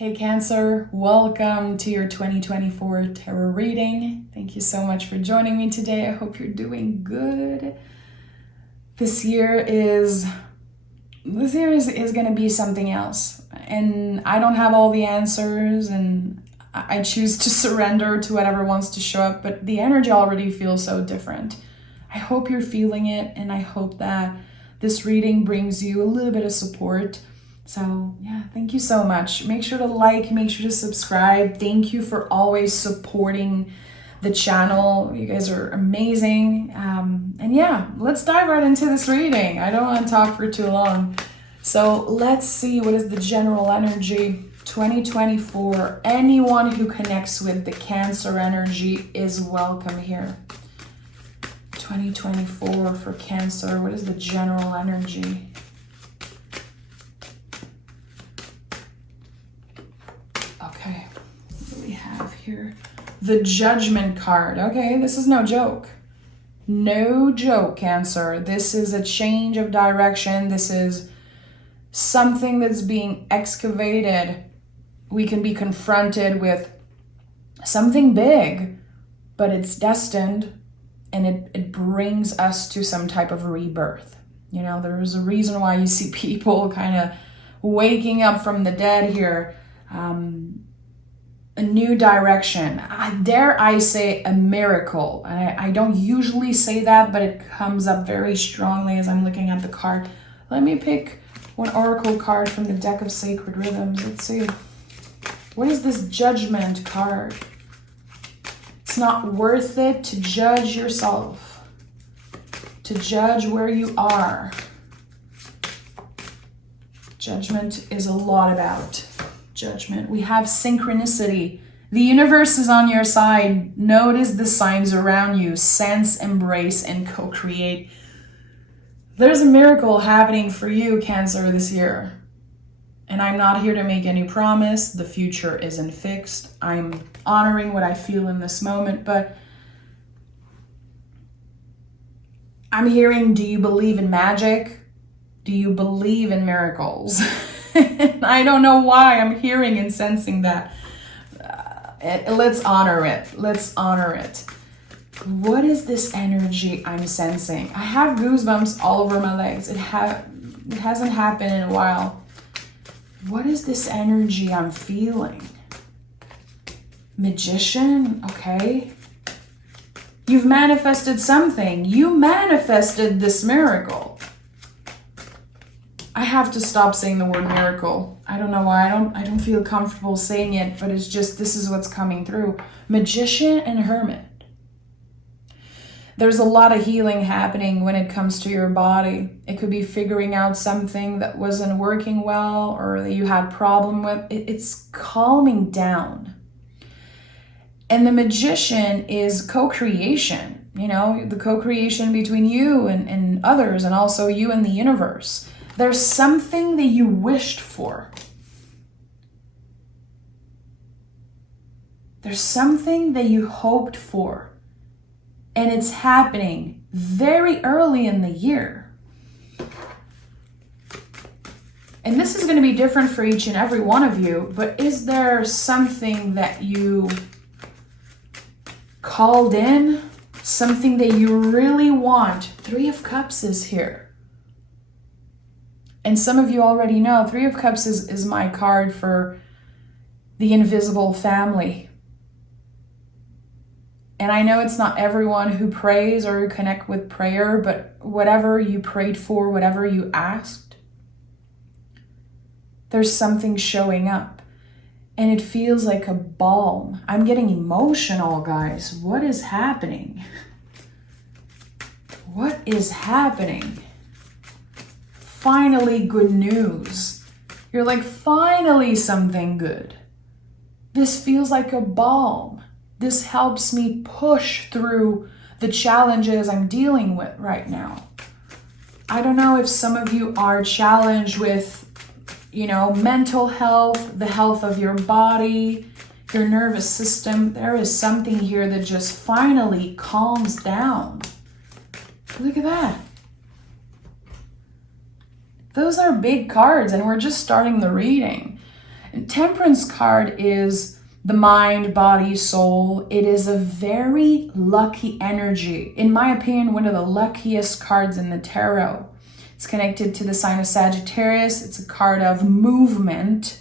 Hey Cancer, welcome to your 2024 tarot reading. Thank you so much for joining me today. I hope you're doing good. This year is going to be something else. And I don't have all the answers and I choose to surrender to whatever wants to show up, but the energy already feels so different. I hope you're feeling it, and I hope that this reading brings you a little bit of support. So yeah, thank you so much. Make sure to like, make sure to subscribe. Thank you for always supporting the channel. You guys are amazing. And yeah, let's dive right into this reading. I don't want to talk for too long. So let's see, what is the general energy 2024. Anyone who connects with the Cancer energy is welcome here. 2024 for Cancer, what is the general energy? Okay, what do we have here? The Judgment card. Okay, this is no joke. No joke, Cancer. This is a change of direction. This is something that's being excavated. We can be confronted with something big, but it's destined, and it brings us to some type of rebirth. You know, there's a reason why you see people kind of waking up from the dead here. A new direction. Dare I say a miracle. I don't usually say that, but it comes up very strongly as I'm looking at the card. Let me pick one oracle card from the deck of Sacred Rhythms. Let's see. What is this Judgment card? It's not worth it to judge yourself, to judge where you are. Judgment is a lot about judgment. We have synchronicity. The universe is on your side. Notice the signs around you. Sense, embrace, and co-create. There's a miracle happening for you, Cancer, this year. And I'm not here to make any promise. The future isn't fixed. I'm honoring what I feel in this moment, but I'm hearing, do you believe in magic? Do you believe in miracles? I don't know why I'm hearing and sensing that. Let's honor it. Let's honor it. What is this energy I'm sensing? I have goosebumps all over my legs. It hasn't happened in a while. What is this energy I'm feeling? Magician, okay. You've manifested something. You manifested this miracle. I have to stop saying the word miracle. I don't know why. I don't feel comfortable saying it, but it's just, this is what's coming through. Magician and Hermit. There's a lot of healing happening when it comes to your body. It could be figuring out something that wasn't working well or that you had problem with. It's calming down. And the Magician is co-creation. You know, the co-creation between you and others, and also you and the universe. There's something that you wished for. There's something that you hoped for. And it's happening very early in the year. And this is going to be different for each and every one of you, but is there something that you called in? Something that you really want? Three of Cups is here. And some of you already know, Three of Cups is my card for the invisible family. And I know it's not everyone who prays or who connect with prayer, but whatever you prayed for, whatever you asked, there's something showing up. And it feels like a balm. I'm getting emotional, guys. What is happening? What is happening? Finally, good news. You're like, finally something good. This feels like a balm. This helps me push through the challenges I'm dealing with right now. I don't know if some of you are challenged with, you know, mental health, the health of your body, your nervous system. There is something here that just finally calms down. Look at that. Those are big cards, and we're just starting the reading. And Temperance card is the mind, body, soul. It is a very lucky energy. In my opinion, one of the luckiest cards in the tarot. It's connected to the sign of Sagittarius. It's a card of movement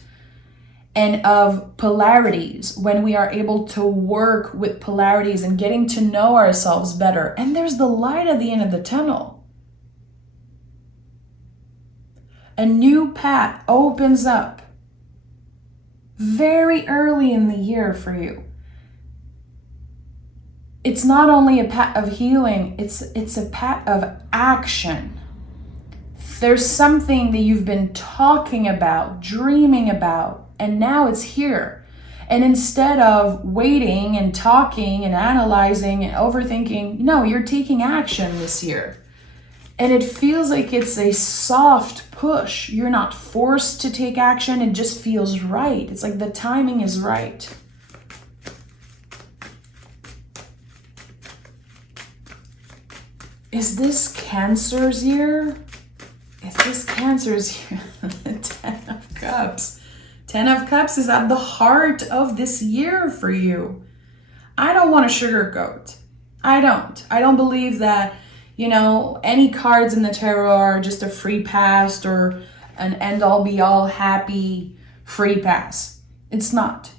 and of polarities, when we are able to work with polarities and getting to know ourselves better. And there's the light at the end of the tunnel. A new path opens up very early in the year for you. It's not only a path of healing, it's a path of action. There's something that you've been talking about, dreaming about, and now it's here. And instead of waiting and talking and analyzing and overthinking, no, you're taking action this year. And it feels like it's a soft push. You're not forced to take action. It just feels right. It's like the timing is right. Is this Cancer's year? Is this Cancer's year? The 10 of Cups. 10 of Cups is at the heart of this year for you. I don't want to sugarcoat. I don't believe that, any cards in the tarot are just a free pass or an end-all be-all happy free pass. It's not.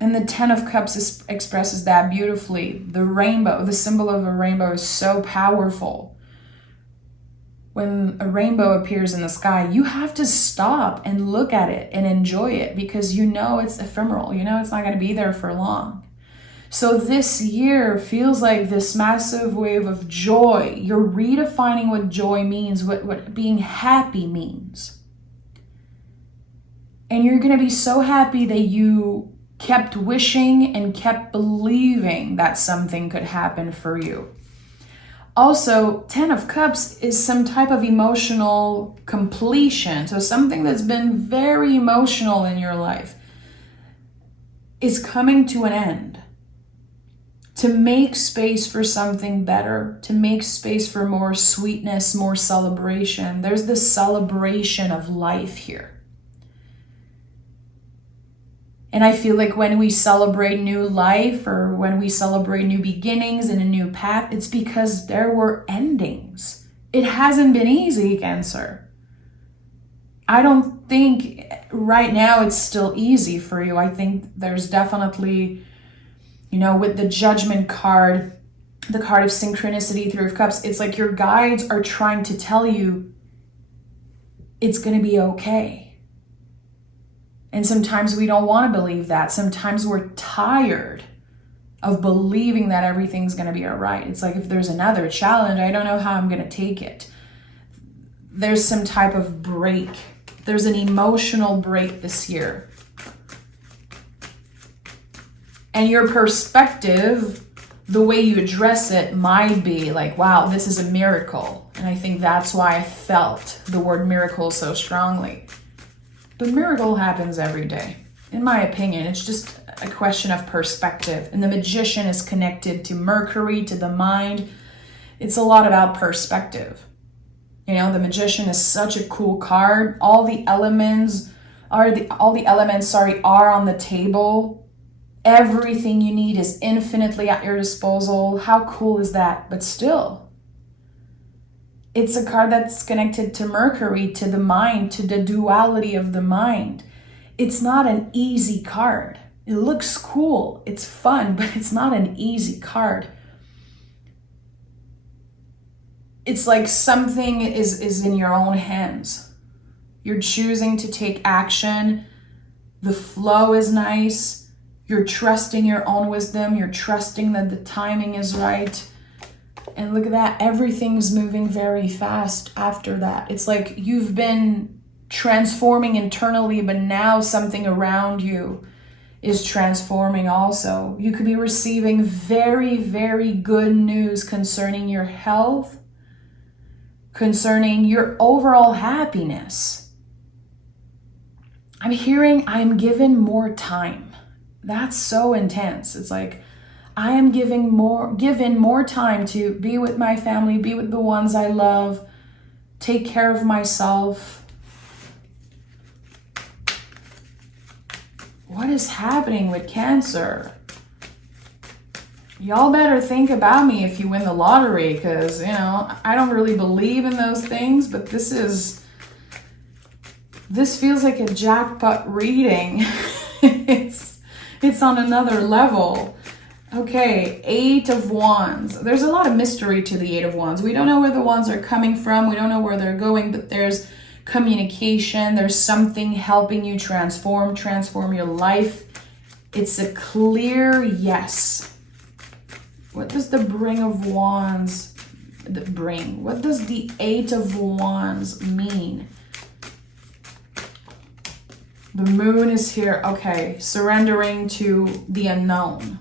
And the 10 of Cups expresses that beautifully. The rainbow, the symbol of a rainbow, is so powerful. When a rainbow appears in the sky, you have to stop and look at it and enjoy it, because it's ephemeral. It's not going to be there for long. So this year feels like this massive wave of joy. You're redefining what joy means, what being happy means. And you're going to be so happy that you kept wishing and kept believing that something could happen for you. Also, 10 of Cups is some type of emotional completion. So something that's been very emotional in your life is coming to an end. To make space for something better, to make space for more sweetness, more celebration. There's this celebration of life here. And I feel like when we celebrate new life, or when we celebrate new beginnings and a new path, it's because there were endings. It hasn't been easy, Cancer. I don't think right now it's still easy for you. I think there's definitely, with the Judgment card, the card of synchronicity, 3 of Cups, it's like your guides are trying to tell you it's going to be okay. And sometimes we don't want to believe that. Sometimes we're tired of believing that everything's going to be all right. It's like, if there's another challenge, I don't know how I'm going to take it. There's some type of break. There's an emotional break this year. And your perspective, the way you address it, might be like, wow, this is a miracle. And I think that's why I felt the word miracle so strongly. But miracle happens every day. In my opinion, it's just a question of perspective. And the Magician is connected to Mercury, to the mind. It's a lot about perspective. The Magician is such a cool card. All the elements are on the table. Everything you need is infinitely at your disposal. How cool is that? But still, it's a card that's connected to Mercury, to the mind, to the duality of the mind. It's not an easy card. It looks cool, it's fun, but it's not an easy card. It's like something is in your own hands. You're choosing to take action. The flow is nice. You're trusting your own wisdom. You're trusting that the timing is right. And look at that, everything's moving very fast after that. It's like you've been transforming internally, but now something around you is transforming also. You could be receiving very, very good news concerning your health, concerning your overall happiness. I'm hearing I'm given more time. That's so intense. It's like, I am given more time to be with my family, be with the ones I love, take care of myself. What is happening with Cancer? Y'all better think about me if you win the lottery, because, I don't really believe in those things, but this feels like a jackpot reading. It's on another level. Okay, 8 of Wands. There's a lot of mystery to the 8 of Wands. We don't know where the Wands are coming from. We don't know where they're going, but there's communication. There's something helping you transform your life. It's a clear yes. What does the Bring of Wands bring? What does the 8 of Wands mean? The Moon is here. Okay, surrendering to the unknown.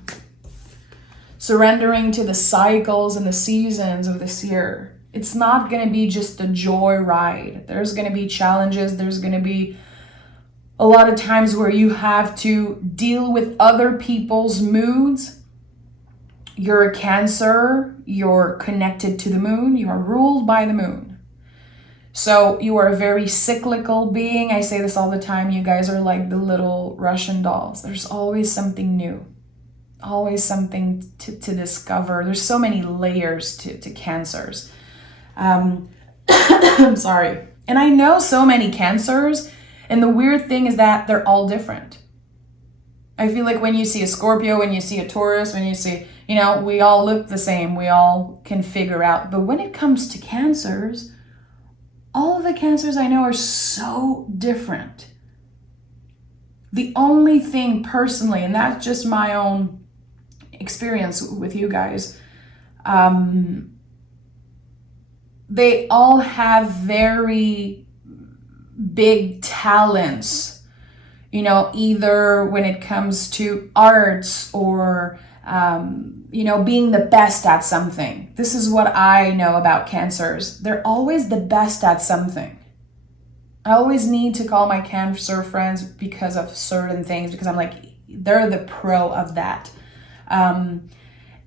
Surrendering to the cycles and the seasons of this year. It's not going to be just a joy ride. There's going to be challenges. There's going to be a lot of times where you have to deal with other people's moods. You're a Cancer, you're connected to the moon, you are ruled by the moon. So you are a very cyclical being. I say this all the time. You guys are like the little Russian dolls. There's always something new, always something to discover. There's so many layers to Cancers. I'm sorry. And I know so many Cancers, and the weird thing is that they're all different. I feel like when you see a Scorpio, when you see a Taurus, when you see, we all look the same. We all can figure out. But when it comes to Cancers, all of the Cancers I know are so different. The only thing personally, and that's just my own experience with you guys, they all have very big talents. Either when it comes to arts or, being the best at something. This is what I know about Cancers. They're always the best at something. I always need to call my Cancer friends because of certain things, because I'm like, they're the pro of that. And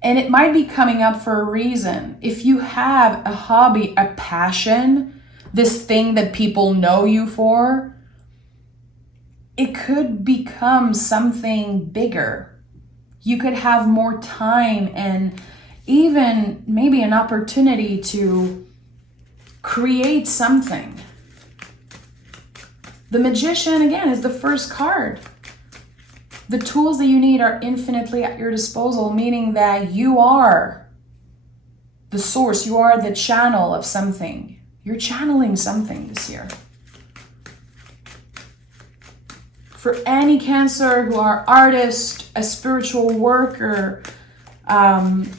it might be coming up for a reason. If you have a hobby, a passion, this thing that people know you for, it could become something bigger. You could have more time and even maybe an opportunity to create something. The Magician, again, is the first card. The tools that you need are infinitely at your disposal, meaning that you are the source, you are the channel of something. You're channeling something this year. For any Cancer who are artists, a spiritual worker, even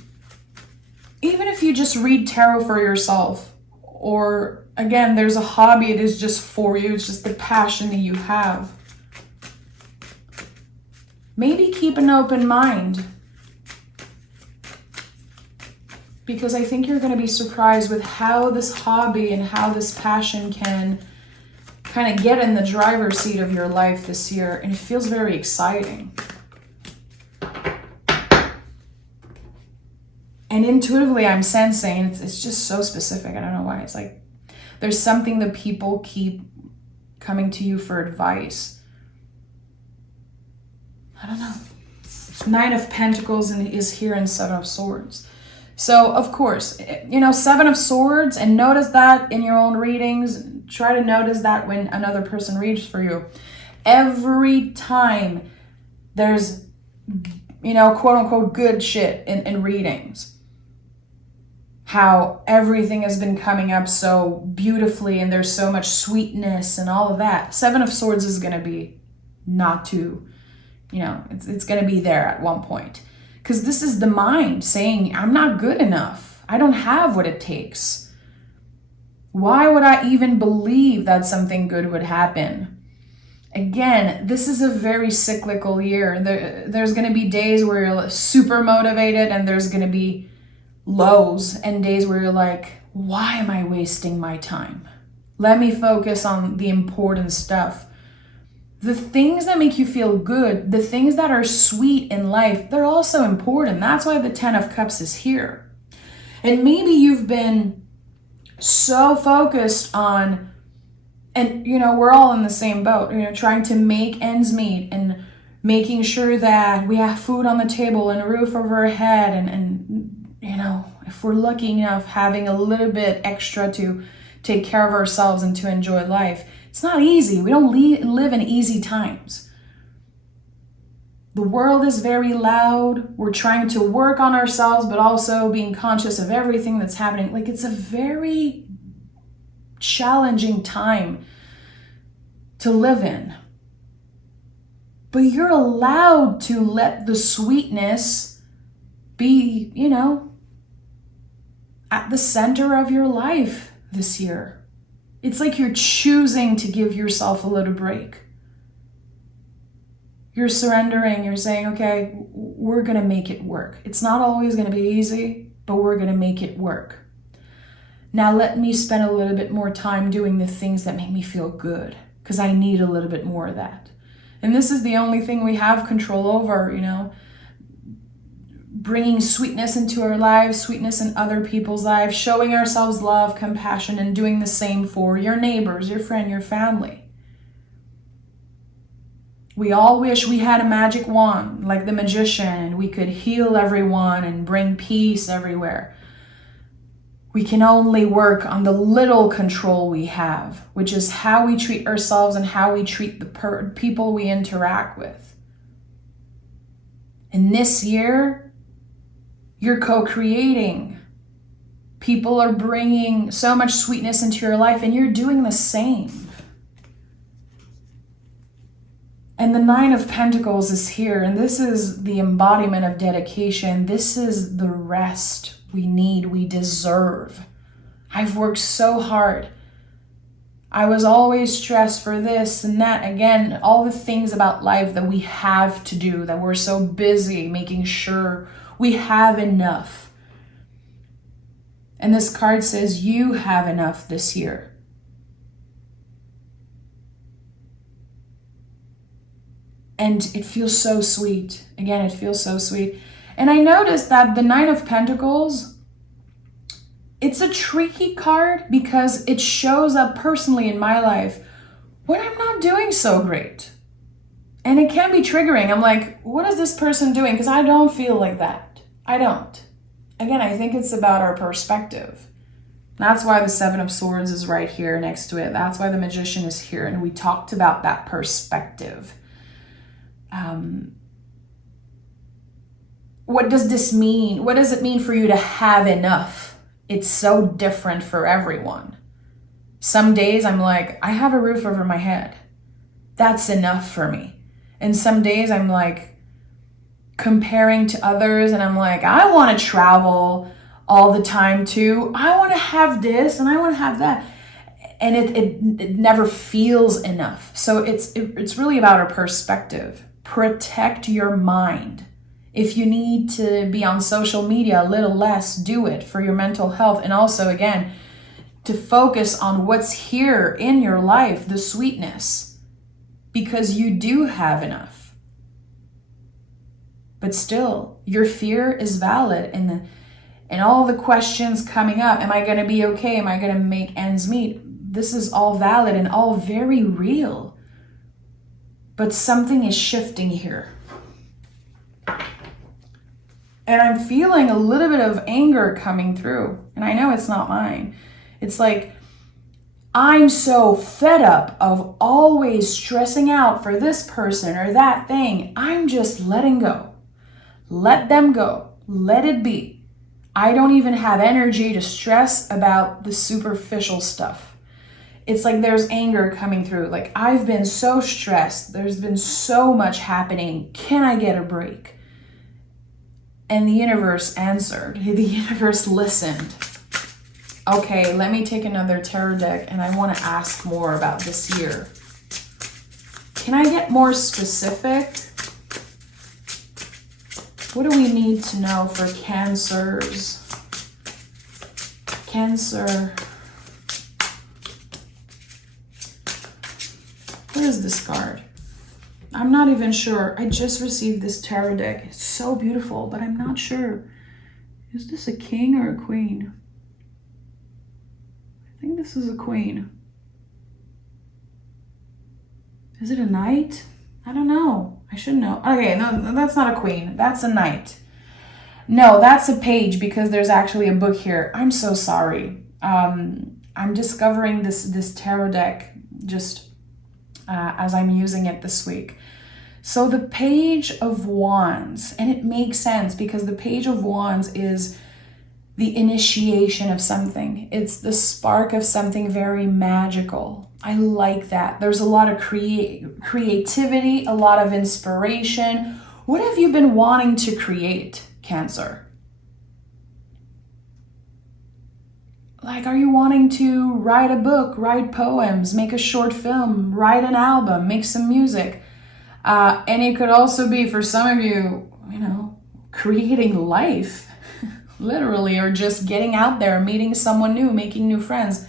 if you just read tarot for yourself, or again, there's a hobby, it is just for you, it's just the passion that you have. Maybe keep an open mind, because I think you're going to be surprised with how this hobby and how this passion can kind of get in the driver's seat of your life this year, and it feels very exciting. And intuitively, I'm sensing, it's just so specific. I don't know why. It's like there's something that people keep coming to you for advice. I don't know. 9 of Pentacles is here and 7 of Swords. So, of course, 7 of Swords, and notice that in your own readings. Try to notice that when another person reads for you. Every time there's, quote unquote, good shit in readings. How everything has been coming up so beautifully and there's so much sweetness and all of that. 7 of Swords is going to be not too, it's going to be there at one point. Because this is the mind saying, I'm not good enough. I don't have what it takes. Why would I even believe that something good would happen? Again, this is a very cyclical year. There's going to be days where you're super motivated, and there's going to be lows and days where you're like, why am I wasting my time? Let me focus on the important stuff. The things that make you feel good, the things that are sweet in life, they're also important. That's why the 10 of Cups is here. And maybe you've been so focused on, and we're all in the same boat, trying to make ends meet and making sure that we have food on the table and a roof over our head, and you know, if we're lucky enough, having a little bit extra to take care of ourselves and to enjoy life. It's not easy. We don't live in easy times. The world is very loud. We're trying to work on ourselves, but also being conscious of everything that's happening. Like, it's a very challenging time to live in. But you're allowed to let the sweetness be, you know, at the center of your life this year. It's like you're choosing to give yourself a little break. You're surrendering. You're saying, okay, we're going to make it work. It's not always going to be easy, but we're going to make it work. Now let me spend a little bit more time doing the things that make me feel good, because I need a little bit more of that. And this is the only thing we have control over, you know, bringing sweetness into our lives, sweetness in other people's lives, showing ourselves love, compassion, and doing the same for your neighbors, your friend, your family. We all wish we had a magic wand like the magician and we could heal everyone and bring peace everywhere. We can only work on the little control we have, which is how we treat ourselves and how we treat the people we interact with. And this year, you're co-creating. People are bringing so much sweetness into your life, and you're doing the same. And the Nine of Pentacles is here, and this is the embodiment of dedication. This is the rest we need, we deserve. I've worked so hard. I was always stressed for this and that. Again, all the things about life that we have to do, that we're so busy making sure we have enough. And this card says you have enough this year. And it feels so sweet. Again, it feels so sweet. And I noticed that the Nine of Pentacles, it's a tricky card because it shows up personally in my life when I'm not doing so great. And it can be triggering. I'm like, what is this person doing? Because I don't feel like that. I don't. Again, I think it's about our perspective. That's why the Seven of Swords is right here next to it. That's why the Magician is here. And we talked about that perspective. What does this mean? What does it mean for you to have enough? It's so different for everyone. Some days I'm like, I have a roof over my head. That's enough for me. And some days I'm like comparing to others and I'm like, I want to travel all the time too. I want to have this and I want to have that. And it never feels enough. So it's really about our perspective. Protect your mind. If you need to be on social media a little less, do it for your mental health. And also, again, to focus on what's here in your life, the sweetness, because you do have enough. But still, your fear is valid. And all the questions coming up, am I going to be okay? Am I going to make ends meet? This is all valid and all very real. But something is shifting here. And I'm feeling a little bit of anger coming through. And I know it's not mine. It's like, I'm so fed up of always stressing out for this person or that thing. I'm just letting go. Let them go. Let it be. I don't even have energy to stress about the superficial stuff. It's like there's anger coming through. Like, I've been so stressed. There's been so much happening. Can I get a break? And the universe answered. The universe listened. Okay, let me take another tarot deck and I want to ask more about this year. Can I get more specific? What do we need to know for Cancers? Cancer. What is this card? I'm not even sure. I just received this tarot deck. It's so beautiful, but I'm not sure. Is this a king or a queen? I think this is a queen. Is it a knight? I don't know. I should know. Okay, no, that's not a queen. That's a knight. No, that's a page because there's actually a book here. I'm so sorry. I'm discovering this tarot deck just as I'm using it this week. So the Page of Wands, and it makes sense because the Page of Wands is the initiation of something. It's the spark of something very magical. I like that. There's a lot of creativity, a lot of inspiration. What have you been wanting to create, Cancer? Like, are you wanting to write a book, write poems, make a short film, write an album, make some music? And it could also be, for some of you, creating life, literally, or just getting out there, meeting someone new, making new friends.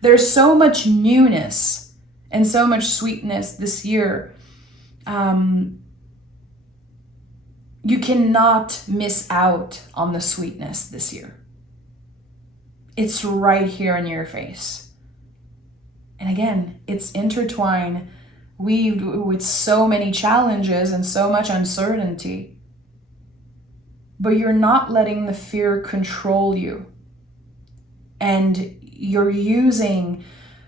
There's so much newness and so much sweetness this year. You cannot miss out on the sweetness this year. It's right here in your face. And again, it's intertwined, weaved with so many challenges and so much uncertainty. But you're not letting the fear control you. And you're using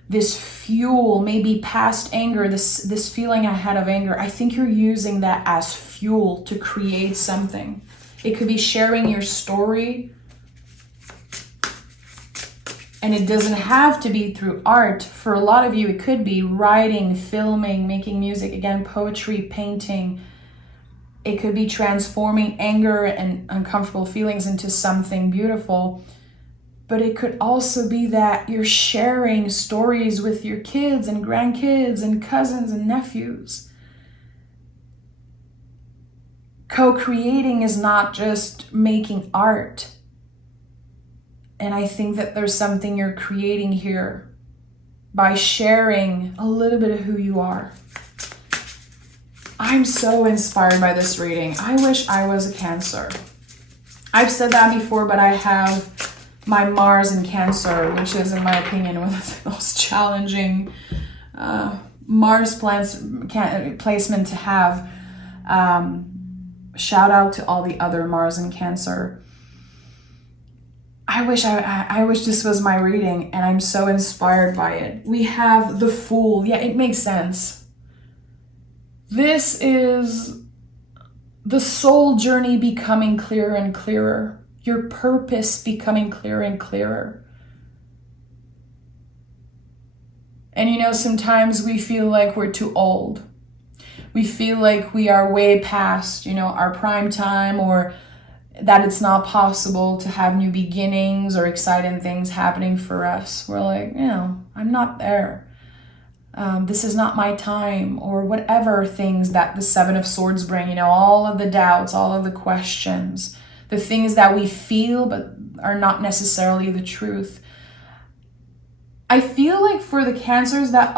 this fuel, maybe past anger, this feeling I had of anger. I think you're using that as fuel to create something. It could be sharing your story. And it doesn't have to be through art. For a lot of you, it could be writing, filming, making music, again, poetry, painting. It could be transforming anger and uncomfortable feelings into something beautiful. But it could also be that you're sharing stories with your kids and grandkids and cousins and nephews. Co-creating is not just making art. And I think that there's something you're creating here by sharing a little bit of who you are. I'm so inspired by this reading. I wish I was a Cancer. I've said that before, but I have my Mars in Cancer, which is, in my opinion, one of the most challenging Mars placement to have. Shout out to all the other Mars in Cancer. I wish this was my reading, and I'm so inspired by it. We have the Fool. Yeah, it makes sense. This is the soul journey becoming clearer and clearer. Your purpose becoming clearer and clearer. And sometimes we feel like we're too old. We feel like we are way past, our prime time, or that it's not possible to have new beginnings or exciting things happening for us. We're like, I'm not there. This is not my time, or whatever things that the Seven of Swords bring, all of the doubts, all of the questions, the things that we feel but are not necessarily the truth. I feel like for the Cancers that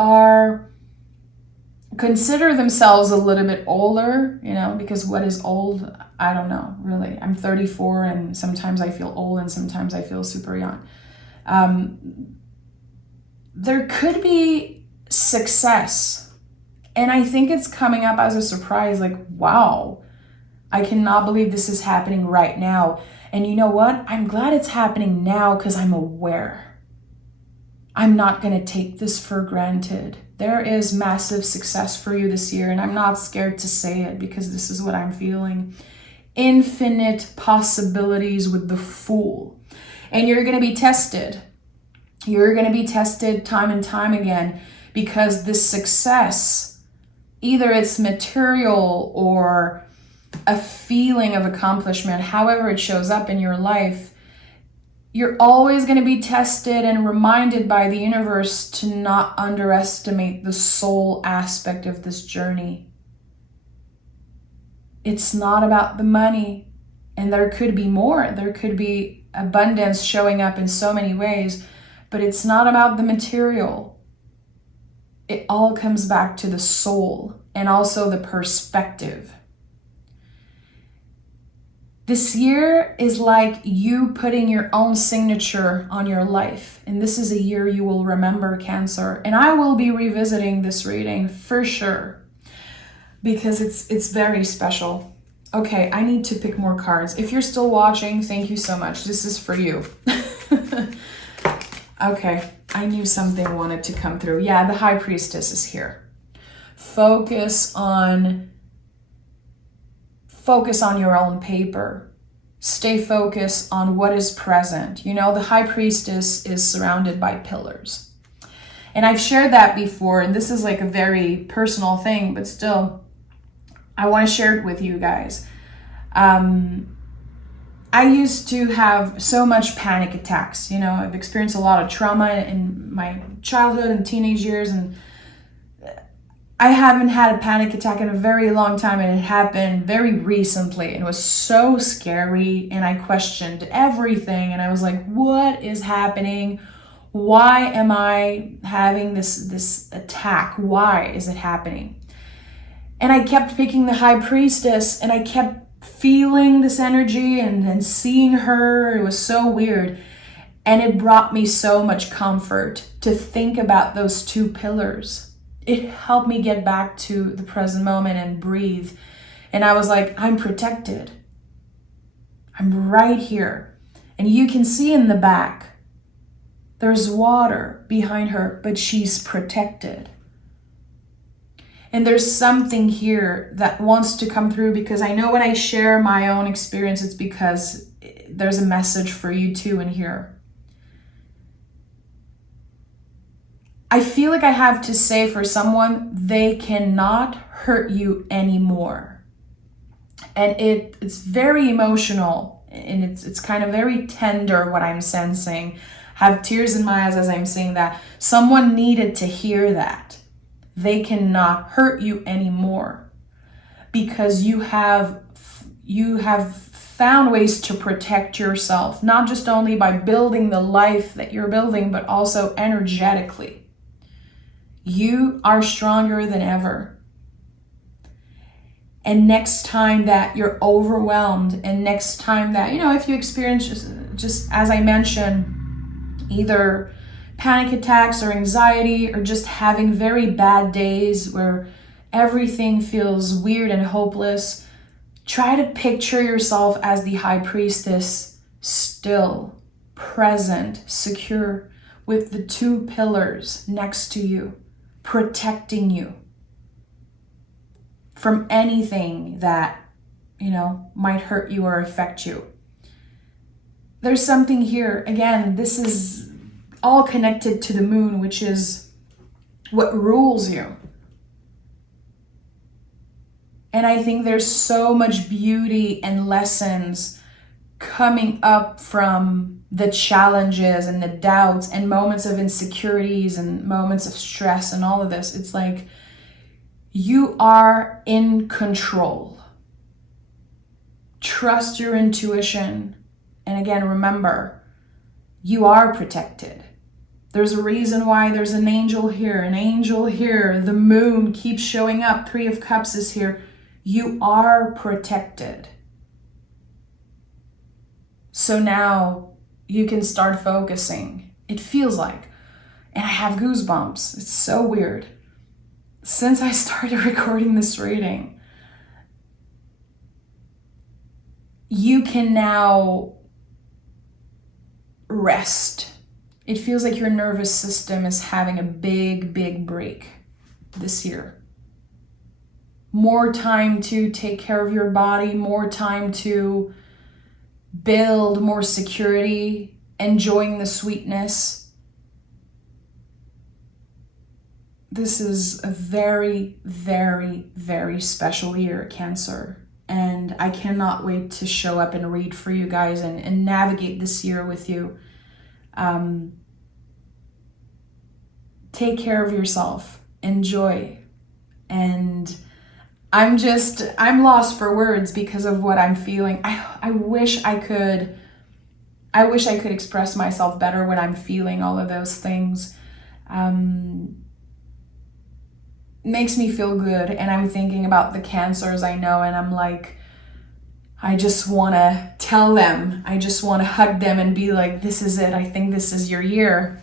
consider themselves a little bit older, because what is old? I don't know, really. I'm 34 and sometimes I feel old and sometimes I feel super young. There could be success. And I think it's coming up as a surprise, like, wow, I cannot believe this is happening right now. And you know what? I'm glad it's happening now because I'm aware. I'm not going to take this for granted. There is massive success for you this year, and I'm not scared to say it because this is what I'm feeling. Infinite possibilities with the Fool. And you're going to be tested. You're going to be tested time and time again because this success, either it's material or a feeling of accomplishment, however it shows up in your life, you're always going to be tested and reminded by the universe to not underestimate the soul aspect of this journey. It's not about the money, and there could be more. There could be abundance showing up in so many ways, but it's not about the material. It all comes back to the soul and also the perspective. This year is like you putting your own signature on your life. And this is a year you will remember, Cancer. And I will be revisiting this reading for sure. because it's very special. Okay, I need to pick more cards. If you're still watching, thank you so much. This is for you. Okay, I knew something wanted to come through. Yeah, the High Priestess is here. Focus on your own paper. Stay focused on what is present. You know, the High Priestess is surrounded by pillars. And I've shared that before, and this is like a very personal thing, but still, I want to share it with you guys. I used to have so much panic attacks. You know, I've experienced a lot of trauma in my childhood and teenage years, and I haven't had a panic attack in a very long time, and it happened very recently. And it was so scary, and I questioned everything, and I was like, what is happening? Why am I having this attack? Why is it happening? And I kept picking the High Priestess, and I kept feeling this energy and seeing her. It was so weird. And it brought me so much comfort to think about those two pillars. It helped me get back to the present moment and breathe. And I was like, I'm protected. I'm right here. And you can see in the back, there's water behind her, but she's protected. And there's something here that wants to come through, because I know when I share my own experience, it's because there's a message for you too in here. I feel like I have to say for someone, they cannot hurt you anymore. And it's very emotional, and it's kind of very tender what I'm sensing. I have tears in my eyes as I'm saying that. Someone needed to hear that. They cannot hurt you anymore, because you have found ways to protect yourself, not just only by building the life that you're building, but also energetically. You are stronger than ever. And next time that you're overwhelmed, and next time that, you know, if you experience just as I mentioned, either panic attacks or anxiety, or just having very bad days where everything feels weird and hopeless, try to picture yourself as the High Priestess, still, present, secure, with the two pillars next to you, protecting you from anything that, you know, might hurt you or affect you. There's something here. Again, this is all connected to the moon, which is what rules you. And I think there's so much beauty and lessons coming up from the challenges and the doubts and moments of insecurities and moments of stress and all of this. It's like you are in control. Trust your intuition. And again, remember, you are protected. There's a reason why there's an angel here, the moon keeps showing up, 3 of Cups is here. You are protected. So now you can start focusing. It feels like, and I have goosebumps. It's so weird. Since I started recording this reading, you can now rest. It feels like your nervous system is having a big break this year. More time to take care of your body, more time to build more security, enjoying the sweetness. This is a very special year, Cancer. And I cannot wait to show up and read for you guys and navigate this year with you. Take care of yourself, enjoy. And I'm lost for words because of what I'm feeling. I wish I could express myself better when I'm feeling all of those things. Makes me feel good. And I'm thinking about the Cancers I know, and I'm like, I just want to tell them, I just want to hug them and be like, this is it. I think this is your year.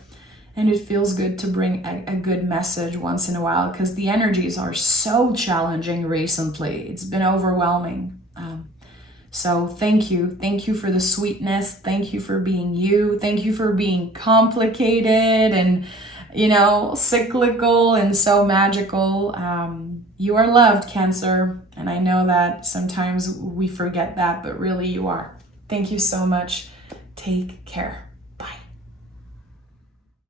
And it feels good to bring a good message once in a while, because the energies are so challenging recently. It's been overwhelming. So thank you. Thank you for the sweetness. Thank you for being you. Thank you for being complicated and, cyclical and so magical. You are loved, Cancer. And I know that sometimes we forget that, but really you are. Thank you so much. Take care.